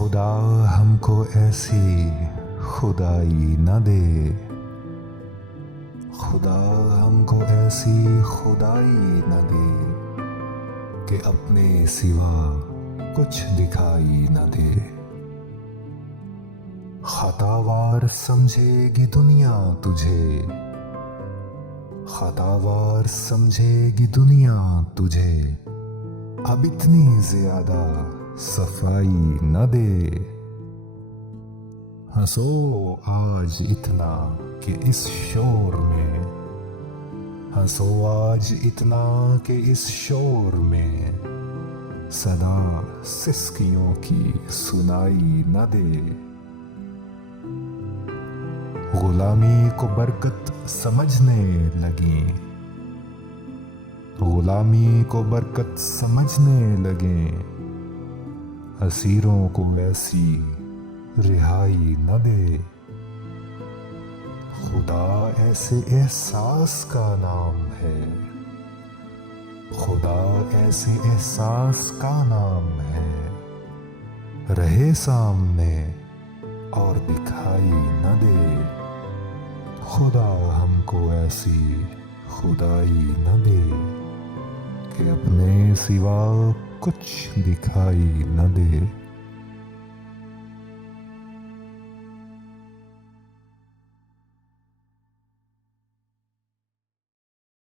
खुदा हमको ऐसी खुदाई न दे, खुदा हमको ऐसी खुदाई न दे कि अपने सिवा कुछ दिखाई न दे। खतावार समझेगी दुनिया तुझे, खतावार समझेगी दुनिया तुझे, अब इतनी ज्यादा सफाई न दे। हंसो आज इतना कि इस शोर में, हंसो आज इतना कि इस शोर में सदा सिसकियों की सुनाई न दे। गुलामी को बरकत समझने लगे, गुलामी को बरकत समझने लगे, असीरों को ऐसी रिहाई न दे। खुदा ऐसे एहसास का नाम है, खुदा ऐसे एहसास का नाम है, रहे सामने और दिखाई न दे। खुदा हमको ऐसी खुदाई न दे कि अपने सिवा कुछ दिखाई न दे।